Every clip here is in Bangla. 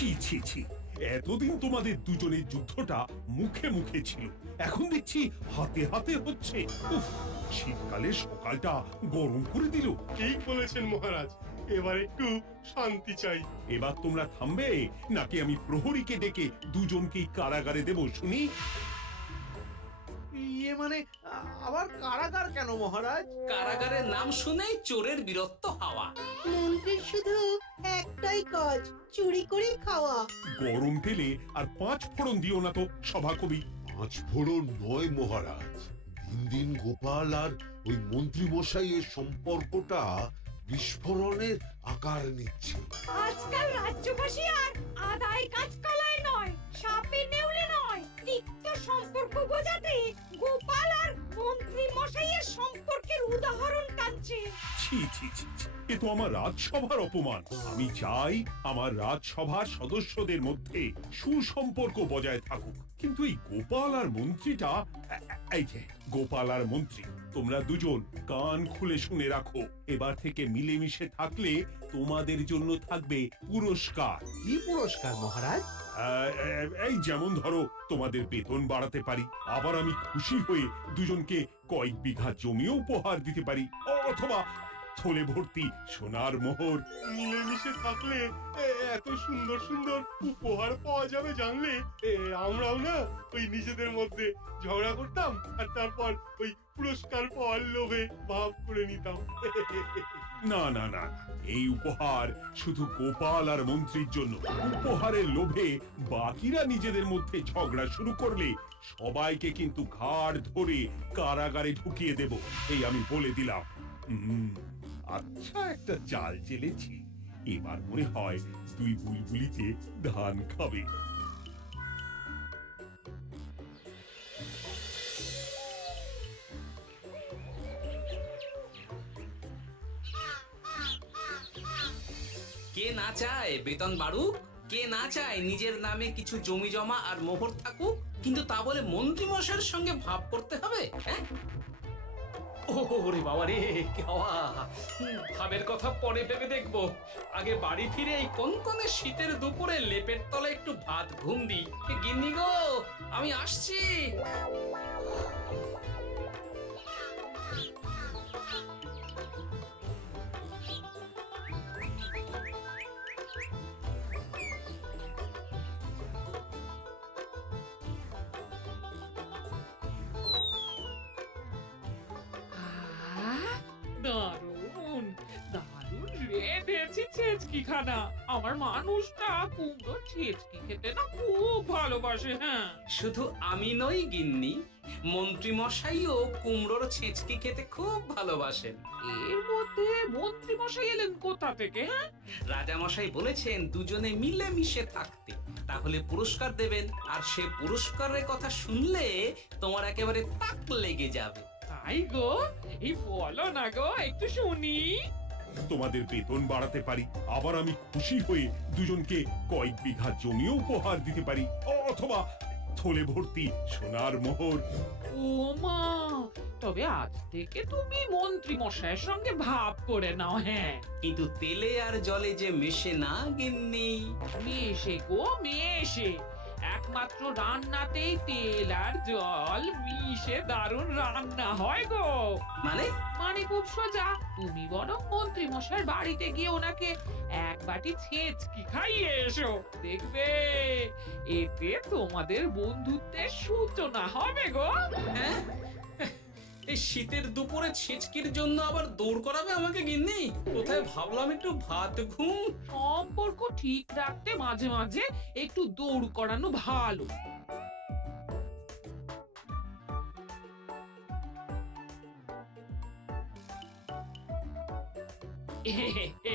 ছি ছি ছি, এতদিন তোমাদের দুজনের যুদ্ধটা মুখে মুখে ছিল, এখন দেখছি হাতে হাতে হচ্ছে। উফ, শীতকালে সকালটা গরম করে দিল। ঠিক বলেছেন মহারাজ, এবার একটু শান্তি চাই। এবার তোমরা থামবে নাকি আমি প্রহরীকে ডেকে দুজনকেই কারাগারে দেব শুনি? ইয়ে মানে আবার কারাগার কেন মহারাজ? কারাগারের নাম শুনেই চোরের বিরক্ত হওয়া। মন্ত্রীর শুধু একটাই কাজ, চুরি করে খাওয়া। গরম তেলে আর 5 ফোড়ন দিও না তো সভাকবি। 5 ফোড়ন নয় মহারাজ, দিন দিন গোপাল আর ওই মন্ত্রী মশাইয়ের সম্পর্কটা বিস্ফোরণের আকার নিচ্ছে। আজকাল রাজ্যবাসী আর আদায় কাজ কালায় নয়, সাপে নেউলে নয়, তিক্ত সম্পর্ক বোঝাতে গোপাল আর মন্ত্রী মশাইয়ের সম্পর্কের উদাহরণ টানছে। ছি ছি ছি ছি, এ তো আমার রাজসভার অপমান। আমি চাই আমার রাজসভার সদস্যদের মধ্যে সুসম্পর্ক বজায় থাকুক, কিন্তু এই গোপাল আর মন্ত্রীটা, এই যে গোপাল আর মন্ত্রী, তোমরা দুজন কান খুলে শুনে রাখো। এবার থেকে মিলেমিশে থাকলে তোমাদের জন্য থাকবে পুরস্কার। কি পুরস্কার মহারাজ? এই যেমন ধরো, তোমাদের বেতন বাড়াতে পারি, আবার আমি খুশি হয়ে দুজনকে কয়েক বিঘা জমিও উপহার দিতে পারি, অথবা থলে ভর্তি সোনার মোহর। মিলেমিশে থাকলে এত সুন্দর সুন্দর উপহার পাওয়া যাবে জানলে আমরাও না ওই নিজেদের মধ্যে ঝগড়া করতাম আর তারপর ওই পুরস্কার পাওয়ার লোভে ভাব করে নিতাম। না না না, এই উপহার শুধু গোপাল আর মন্ত্রীর জন্য। উপহারের লোভে বাকিরা নিজেদের মধ্যে ঝগড়া শুরু করলে সবাইকে কিন্তু ঘাড় ধরে কারাগারে ঢুকিয়ে দেব, এই আমি বলে দিলাম। আচ্ছা, একটা চাল চেলেছি, এবার মনে হয় দুই বুলবুলিতে ধান খাবে। কে না চায় বেতন বাড়ুক, কে না চায় নিজের নামে কিছু জমি জমা আর মোহর থাকুক, কিন্তু তা বলে মন্ত্রী মশাইয়ের সঙ্গে ভাব করতে হবে? হ্যাঁ, ওরে বাবা রে, কি হওয়া! ভাবের কথা পরে ভেবে দেখবো, আগে বাড়ি ফিরে এই কনকনে শীতের দুপুরে লেপের তলে একটু ভাত ঘুম দিই। গিন্নি গো, আমি আসছি। দারুণ দারুণ রেঁধেছি ছেচকি খানা। আমার মানুষটা কুমড়ো ছেচকি খেতে না খুব ভালোবাসে। হ্যাঁ, শুধু আমি নই গিন্নি, মন্ত্রী মশাইও কুমড়োর ছেঁচকি খেতে খুব ভালোবাসেন। এর মধ্যে মন্ত্রী মশাই এলেন কোথা থেকে? হ্যাঁ, রাজা মশাই বলেছেন দুজনে মিলে মিশে থাকতে, তাহলে পুরস্কার দেবেন, আর সে পুরস্কারের কথা শুনলে তোমার একেবারে তাক লেগে যাবে। তাই গো, এই বলো না গো, একটু শুনি। তোমাদের বেতন বাড়াতে পারি, আবার আমি খুশি হয়ে দুজনকে কয়েক বিঘা জমিও উপহার দিতে পারি, অথবা থলে ভর্তি সোনার মোহর। ও মা, তবে আজ থেকে তুমি মন্ত্রী মশাইয়ের সঙ্গে ভাব করে নাও। হ্যাঁ, কিন্তু তেলে আর জলে যে মেশে না গিন্নি। মেশে গো মেশে, একমাত্র রান্নাতেই তেল আর জল মিশে দারুণ রান্না হয় গো। মানে? মানে খুব সোজা, তুমি বরং মন্ত্রী মশাইয়ের বাড়িতে গিয়ে ওনাকে এক বাটি ছেচকি খাইয়ে এসো, দেখবে এতে তোমাদের বন্ধুত্বের সূচনা হবে গো। হ্যাঁ, এই শীতের দুপুরে ছেচকির জন্য আবার দৌড় করাবে আমাকে গিন্নি? কোথায় ভাবলাম একটু ভাত ঘুম। সম্পর্ক ঠিক রাখতে মাঝে মাঝে একটু দৌড় করানো ভালো।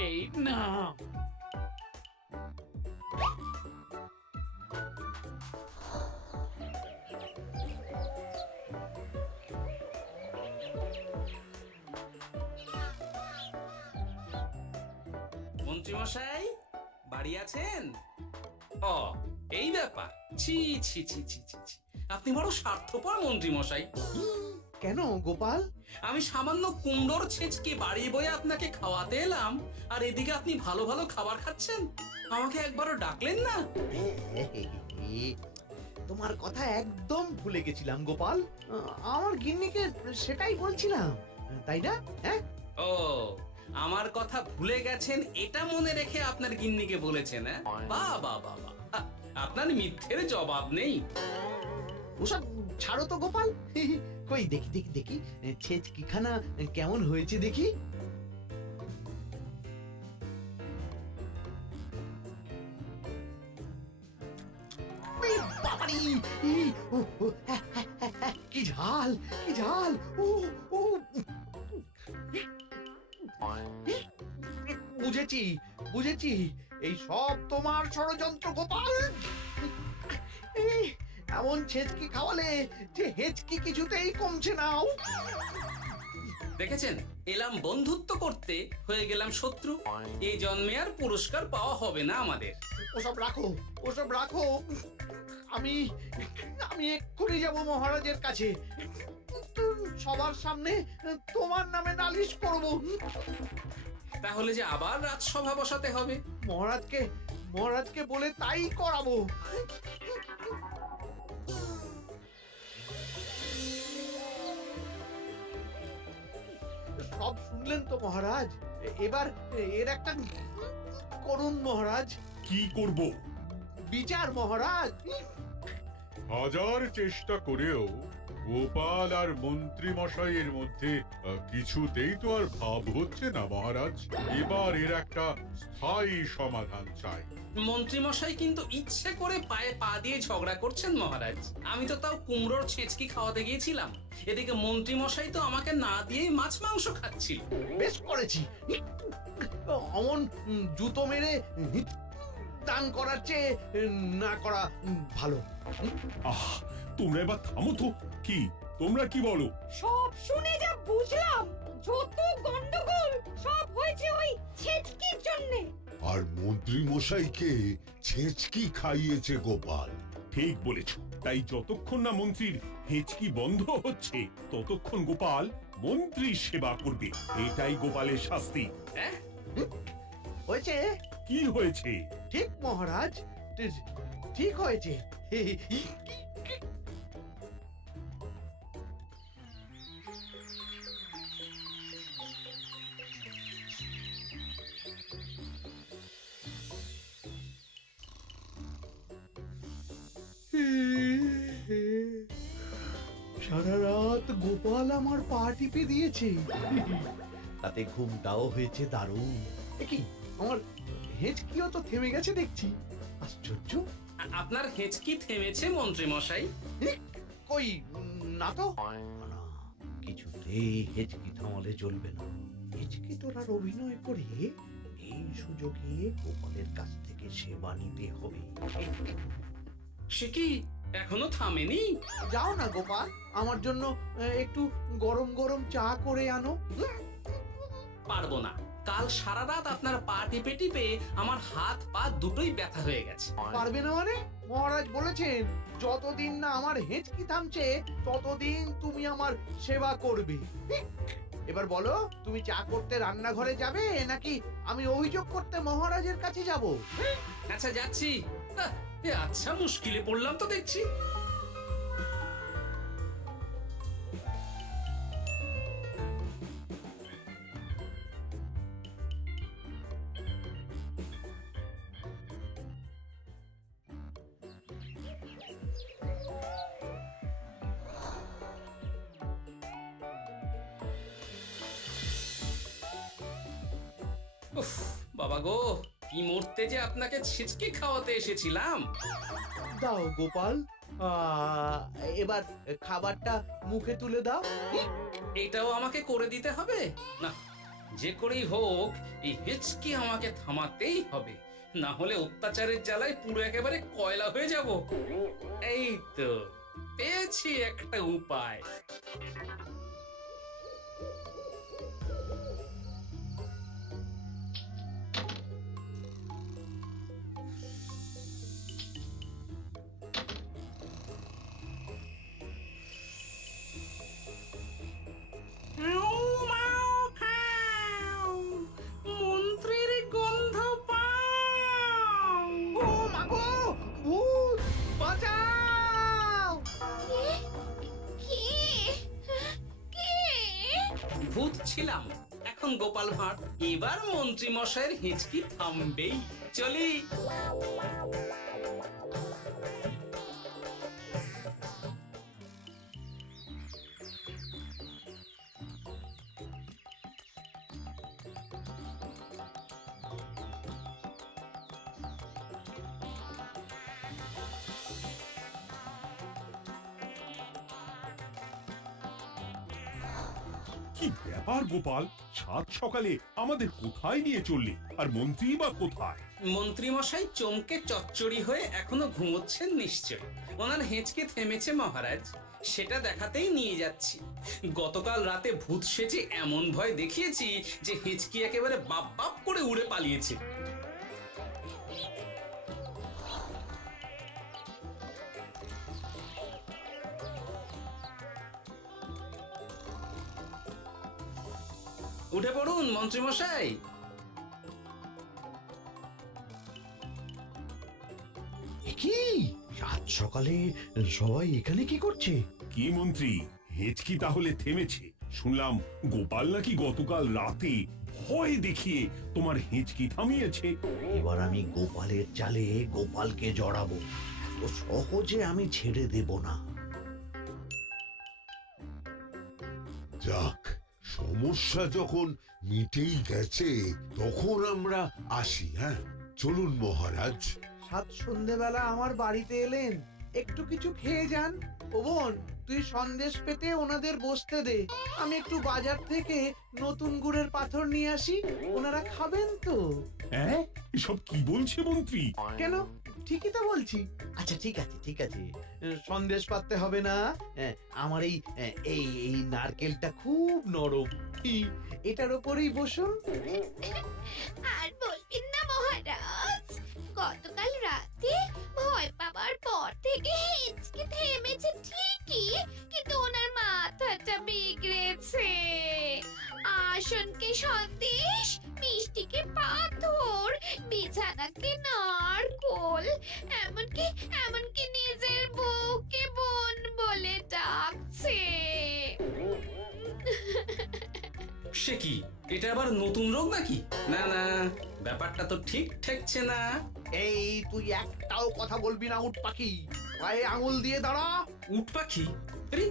এই না, মন্ত্রী মশাই বাড়ি আছেন? ও এই ব্যাপার, ছি ছি ছি ছি ছি ছি। আপনি বড় স্বার্থপর মন্ত্রী মশাই। কেন গোপাল? আমি সামান্য কুমড়োর ছেঁচকে বাড়ি বয়ে আপনাকে খাওয়াতে এলাম, আর এদিকে আপনি ভালো ভালো খাবার খাচ্ছেন, আমাকে একবারও ডাকলেন না। তোমার কথা একদম ভুলে গেছিলাম গোপাল। আমার গিন্নিকে সেটাই বলছিলাম, তাই না? হ্যাঁ, ও আমার কথা ভুলে গেছেন এটা মনে রেখে আপনার গিন্নিকে বলেছেন? হ্যাঁ, বাহ বাহ বাহ বাহ। আপনার মিথ্যের জবাব নেই। ওসব ছাড়ো তো গোপাল। কই দেখি দেখি দেখি ছেচকিখানা কেমন হয়েছে দেখি। এই বাবারে! ও, ও, কি ঝাল, কি ঝাল! ও ও বুঝেছি, বুঝেছি, এই সব তোমার ষড়যন্ত্র গোপাল। এই, এমন ছেচকি খাওয়ালে যে হেচকি কিছুতেই কমছে না। দেখেছেন, এলাম বন্ধুত্ব করতে, হয়ে গেলাম শত্রু। এই জন্মে আর পুরস্কার পাওয়া হবে না আমাদের। ওসব রাখো, ওসব রাখো। আমি আমি এক্ষুনি যাব মহারাজের কাছে, সবার সামনে তোমার নামে নালিশ করব। তাহলে যে আবার রাজসভা বসাতে হবে। মহারাজকে মহারাজকে বলে তাই করাবো। সব শুনলেন তো মহারাজ, এবার এর একটা করুন মহারাজ, কি করব? বিচার মহারাজ। হাজার চেষ্টা করেও গোপাল আর মন্ত্রী মশাইয়ের মধ্যে কিছুতেই তো আর ভাব হচ্ছে না মহারাজ। এবার এর একটা স্থায়ী সমাধান চাই। মন্ত্রী মশাই কিন্তু ইচ্ছে করে পায়ে পা দিয়ে ঝগড়া করছেন মহারাজ। আমি তো তাও কুমড়োর ছেঁচকি খাওয়াতে গিয়েছিলাম, এদিকে মন্ত্রী মশাই তো আমাকে না দিয়েই মাছ মাংস খাচ্ছিল। বেশ করেছি, অমন জুতো মেরে দান করার চেয়ে না করা ভালো। আহ, তোমরা এবার থামো তো। কি তোমরা কি বলো? সব শুনে যা বুঝলাম, যত গন্ডগোল সব হয়েছে ওই ছেচকির জন্যে। আর মন্ত্রী মশাইকে ছেঁচকি খাইয়েছে গোপাল। ঠিক বলেছ। তাই যতক্ষণ না মন্ত্রীর হেঁচকি বন্ধ হচ্ছে, ততক্ষণ গোপাল মন্ত্রীর সেবা করবে। এটাই গোপালের শাস্তি। হ্যাঁ, হয়েছে? কি হয়েছে? ঠিক মহারাজ, ঠিক হয়েছে। সারা রাত গোপাল আমার পা টিপে দিয়েছে, তাতে ঘুমটাও হয়েছে দারুণ। কি আমার হেঁচকিও তো থেমে গেছে দেখছি, আশ্চর্য। আপনার হেঁচকি থেমেছে মন্ত্রী মশাই। কই না তো, না, কিছুতেই হেঁচকি থামালে চলবে না। হেঁচকি তোলার অভিনয় করে এই সুযোগে গোপালের কাছ থেকে সেবা নিতে হবে। সে কি এখনো থামেনি? যাও না গোপাল, আমার জন্য একটু গরম গরম চা করে আনো। পারবো না। কাল সারা রাত আপনার পা টিপে টিপে আমার হাত পা দুটোই ব্যথা হয়ে গেছে। পারবে না মানে? মহারাজ বলেছেন যতদিন না আমার হেঁচকি থামছে ততদিন তুমি আমার সেবা করবে। এবার বলো, তুমি চা করতে রান্নাঘরে যাবে নাকি আমি অভিযোগ করতে মহারাজের কাছে যাব? আচ্ছা যাচ্ছি। আচ্ছা, মুশকিলে পড়লাম তো দেখছি। উফ, বাবা গো, কি মরতে যে আপনাকে ছিচকি খাওয়াতে এসেছিলাম। দাও গোপাল, এবার খাবারটা মুখে তুলে দাও। এটাও আমাকে করে দিতে হবে? না, যে করেই হোক এই হেঁচকি আমাকে থামাতেই হবে, না হলে অত্যাচারের জ্বালায় পুরো একেবারে কয়লা হয়ে যাব। এই তো পেয়েছি একটা উপায়। দিলাম। এখন গোপাল ভাঁড়, এবার মন্ত্রী মশাইয়ের হিচকি থামবেই। চলি। কি ব্যাপার গোপাল, সাত সকালে আমাদের কোথায় নিয়ে চললি? আর মন্ত্রী বা কোথায়? মন্ত্রী মশাই চমকে চচ্চড়ি হয়ে এখনো ঘুমোচ্ছেন নিশ্চয়। ওনার হেঁচকে থেমেছে মহারাজ, সেটা দেখাতেই নিয়ে যাচ্ছি। গতকাল রাতে ভূত সেজে এমন ভয় দেখিয়েছি যে হেঁচকি একেবারে বাপ বাপ করে উড়ে পালিয়েছে। উঠে পড়ুন মন্ত্রী মশাই। কি সাত সকালে সবাই এখানে কি করছে? কি মন্ত্রী, হেঁচকি তাহলে থেমেছে? শুনলাম গোপাল নাকি গতকাল রাতে ভয় দেখিয়ে তোমার হেঁচকি থামিয়েছে। এবার আমি গোপালের চালে গোপালকে জড়াবো, এত সহজে আমি ছেড়ে দেব না। যাক, সমস্যা যখন মিটেই গেছে তখন আমরা আসি। হ্যাঁ, চলুন মহারাজ। সাত সন্ধেবেলা আমার বাড়িতে এলেন, একটু কিছু খেয়ে যান। ও বোন, তুই সন্দেশ পেতে ওনাদের বসতে দে, আমি একটু বাজার থেকে নতুন গুড়ের পাথর নিয়ে আসি, ওনারা খাবেন তো। হ্যাঁ, এসব কি বলছে মন্ত্রী? কেন, ঠিকই তো বলছি। আচ্ছা ঠিক আছে ঠিক আছে, সন্দেশ পাততে হবে না। আমার এই এই এই নারকেলটা খুব নরম, এটার উপরেই বসুন। আর বলবেন না মহারাজ, গতকাল রাতে ভয় পাওয়ার পর থেকে হেঁচকি থেমেছে ঠিকই, কিন্তু ওনার মাথাটা বিগড়েছে। আসনকে সন্দেশ, মিষ্টিকে পাথর, বিছানাকে নারকোল, এমনকি এমনকি নিজের বউকে বোন বলে ডাকছে। সে কি, এটা আবার নতুন রোগ নাকি? না না, ব্যাপারটা তো ঠিক ঠেকছে না। এই তুই একটাও কথা বলবি না, উট পাখি, পায়ে আঙুল দিয়ে দাঁড়া। উট পাখি? আরে,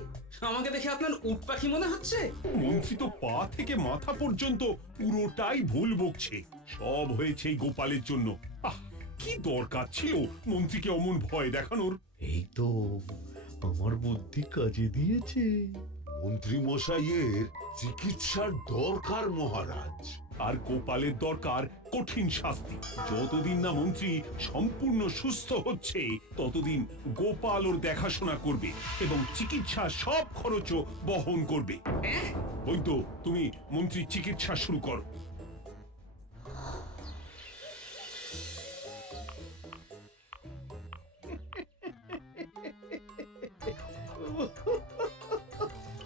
আমাকে দেখে আপনার উট পাখি মনে হচ্ছে? মন্ত্রী তো পা থেকে মাথা পর্যন্ত পুরোটাই ভুল বকছে। সব হয়েছে এই গোপালের জন্য। আহ, কি দরকার ছিল মন্ত্রীকে অমন ভয় দেখানোর? এই তো আমার বুদ্ধি কাজে দিয়েছে। মন্ত্রী মশাইয়ের চিকিৎসার দরকার মহারাজ। আর গোপালের দরকার কঠিন শাস্তি। যতদিন না মন্ত্রী সম্পূর্ণ সুস্থ হচ্ছে ততদিন গোপাল ওর দেখাশোনা করবে এবং চিকিৎসা সব খরচও বহন করবে। ওই তো, তুমি মন্ত্রীর চিকিৎসা শুরু করো।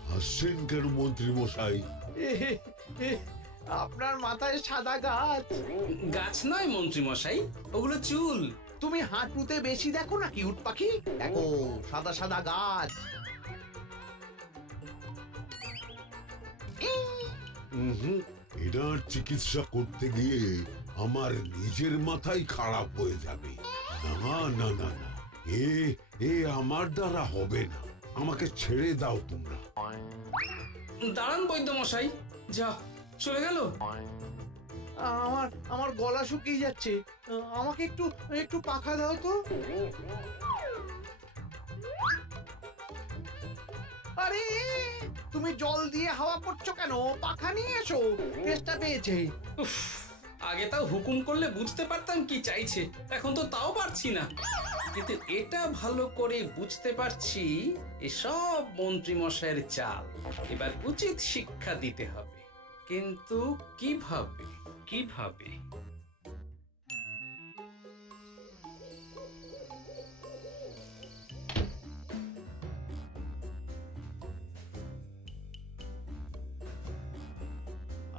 হাসছেন কেন মন্ত্রী মশাই? আপনার মাথায় সাদা গাছ। গাছ নয় মন্ত্রী মশাই, ওগুলো চুল। তুমি হাঁটুতে বেশি দেখো নাকি উট পাখি? দেখো সাদা সাদা গাছ। এনার চিকিৎসা করতে গিয়ে আমার নিজের মাথাই খারাপ হয়ে যাবে। না না না না, এ আমার দ্বারা হবে না। আমাকে ছেড়ে দাও তোমরা। দাঁড়ান বৈদ্য মশাই, যা চলে গেল। আমার আমার গলা শুকিয়ে যাচ্ছে, আমাকে একটু একটু পাখা দাও তো। আরে তুমি জল দিয়ে হাওয়া করছো কেন? পাখা নিয়ে এসো, তেষ্টা পেয়েছে। উফ, আগে তাও হুকুম করলে বুঝতে পারতাম কি চাইছে, এখন তো তাও পারছি না। কিন্তু এটা ভালো করে বুঝতে পারছি এসব মন্ত্রী মশাইয়ের চাল। এবার উচিত শিক্ষা দিতে হবে, কিন্তু কিভাবে কিভাবে?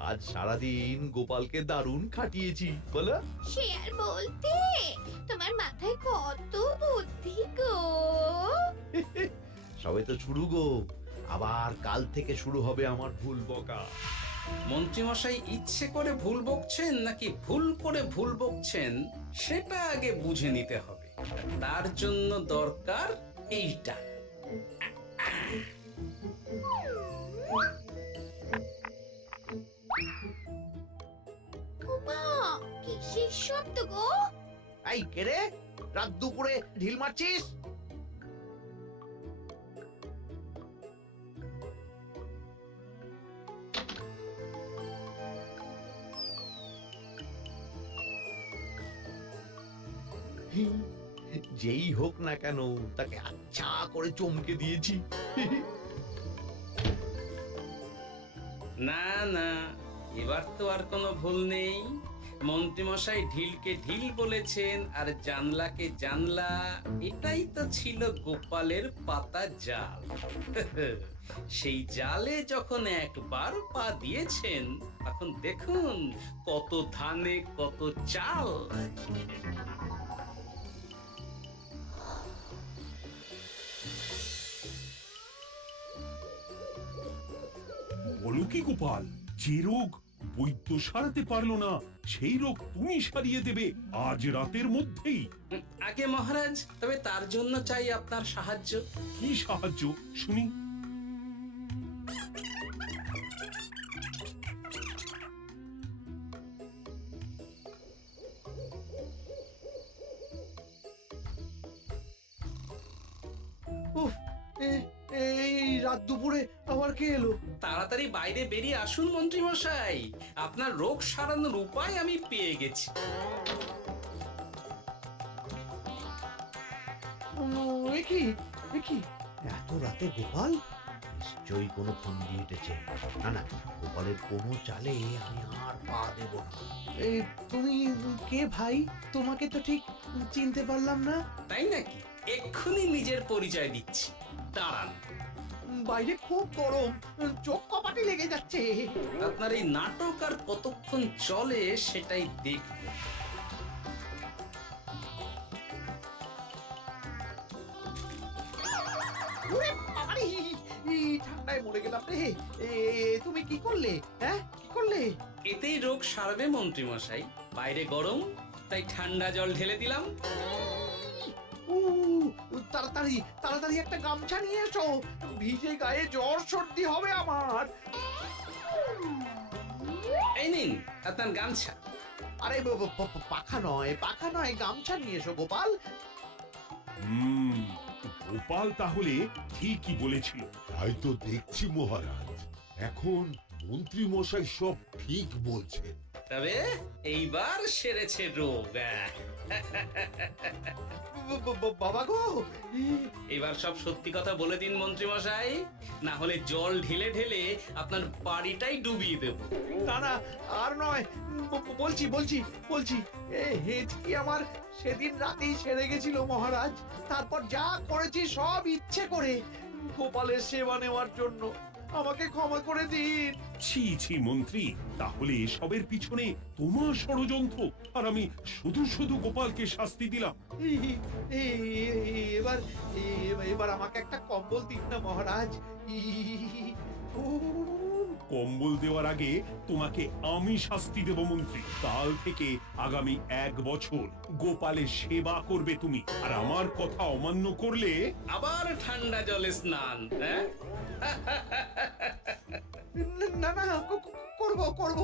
আজ সারাদিন গোপালকে দারুণ খাটিয়েছি, বলো। সে আর বলতে, তোমার মাথায় কত বুদ্ধি গো। সবে তো শুরু গো, আবার কাল থেকে শুরু হবে আমার ভুল বকা। মন্ত্রীমশাই ইচ্ছে করে ভুল বকছেন নাকি ভুল করে ভুল বকছেন সেটা আগে বুঝে নিতে হবে। তার জন্য দরকার এইটা। মা কিসের শব্দ গো? এই কে রে, রাত দুপুরে ঢিল মারছিস? যেই হোক না কেন তাকে আচ্ছা করে চমকে দিয়েছি। না না, এবার তো আর কোনো ভুল নেই। মন্ত্রীমশাই ঢিলকে ঢিল বলেছেন আর জানলাকে জানলা, এটাই তো ছিল গোপালের পাতা জাল। সেই জালে যখন একবার পা দিয়েছেন তখন দেখুন কত ধানে কত চাল। বলো কি গোপাল, যে রোগ বৈদ্য সারাতে পারলো না সেই রোগ তুমি সারিয়ে দেবে আজ রাতের মধ্যেই? আগে মহারাজ, তবে তার জন্য চাই আপনার সাহায্য। কি সাহায্য শুনি? উফ, এই রাত দুপুরে আবার কে এলো? তাড়াতাড়ি বাইরে বেরিয়ে আসুন মন্ত্রীমশাই, আপনার রোগ সারানোর উপায় আমি পেয়ে গেছি। এ কি এত রাতে গোপাল? নিশ্চয়ই কোনো ফন্দি এঁটেছে। না না, গোপালের কোনো চালে আমি আর পা দেব না। তুমি কে ভাই? তোমাকে তো ঠিক চিনতে পারলাম না। তাই নাকি? এক্ষুনি নিজের পরিচয় দিচ্ছি, দাঁড়ান। বাইরে খুব গরম, চোখ কপাটে লেগে যাচ্ছে। আপনার এই নাটক আর কতক্ষণ চলে সেটাই দেখব। ওরে বাবারে, ঠান্ডায় মরে গেলাম রে। তুমি কি করলে? হ্যাঁ, কি করলে? এতেই রোগ সারবে মন্ত্রীমশাই। বাইরে গরম, তাই ঠান্ডা জল ঢেলে দিলাম। তাড়াতাড়ি তাড়াতাড়ি একটা গামছা নিয়ে এসো, ভিজে গায়ে জ্বর সর্দি হবে আমার। এই নিন আপনার গামছা। আরে পাখা নয়, পাখা নয়, গামছা নিয়ে এসো গোপাল। গোপাল তাহলে ঠিকই বলেছিল। তাই তো দেখছি মহারাজ, এখন মন্ত্রী মশাই সব ঠিক বলছেন। তবে এইবার সেরেছে রোগ। বাবা গো, এবার সব সত্যি কথা বলে দিন মন্ত্রীমশাই, না হলে জল ঢেলে ঢেলে আপনার বাড়িটাই ডুবিয়ে দেব। না না, আর নয়, বলছি বলছি বলছি, হেঁচকি আমার সেদিন রাতেই সেরে গেছিল মহারাজ। তারপর যা করেছি সব ইচ্ছে করে, গোপালের সেবা নেওয়ার জন্য। আমাকে ক্ষমা করে দিন। ছি ছি মন্ত্রী, তাহলে এসবের পিছনে তোমার ষড়যন্ত্র, আর আমি শুধু শুধু গোপালকে শাস্তি দিলাম। এবার এবার আমাকে একটা কম্বল দিন না মহারাজ। কম্বল দেওয়ার আগে তোমাকে আমি শাস্তি দেব মন্ত্রী। কাল থেকে আগামী 1 বছর গোপালের সেবা করবে তুমি, আর আমার কথা অমান্য করলে আবার ঠান্ডা জলে স্নান। হ্যাঁ, না না, করব করব,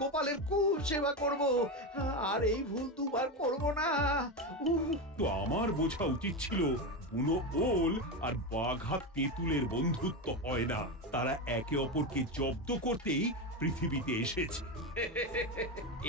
গোপালের খুব সেবা করব, আর এই ভুল দুবার করব না। তো আমার বোঝা উচিত ছিল বুনো ওল আর বাঘা তেঁতুলের বন্ধুত্ব হয় না, তারা একে অপরকে জব্দ করতেই পৃথিবীতে এসেছে।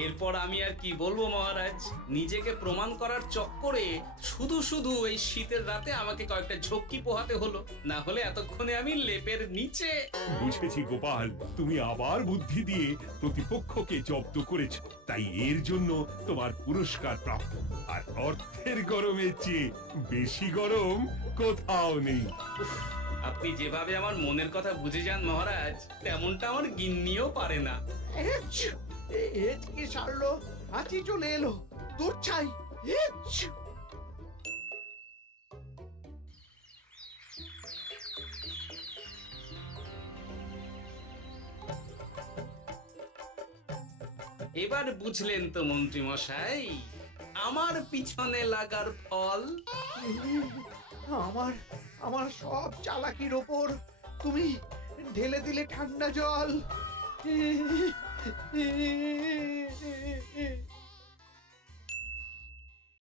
এরপর আমি আর কি বলবো মহারাজ, নিজেকে প্রমাণ করার চক্করে শুধু শুধু এই শীতের রাতে আমাকে কয়েকটা ঝক্কি পোহাতে হলো, না হলে এতক্ষণে আমি লেপের নিচে। বুঝেছি গোপাল, তুমি আবার বুদ্ধি দিয়ে প্রতিপক্ষকে জব্দ করেছ, তাই এর জন্য তোমার পুরস্কার প্রাপ্ত। আর অর্থের গরমের চেয়ে বেশি গরম কোথাও নেই। উফ, আপনি যেভাবে আমার মনের কথা বুঝে যান মহারাজ, তেমনটা আমার গিন্নিও পারে না। কি সারলো, হাঁচি চলে এলো, দূর ছাই। এবার বুঝলেন তো মন্ত্রী মশাই আমার পিছনে লাগার ফল। আমার আমার সব চালাকির ওপর তুমি ঢেলে দিলে ঠান্ডা জল।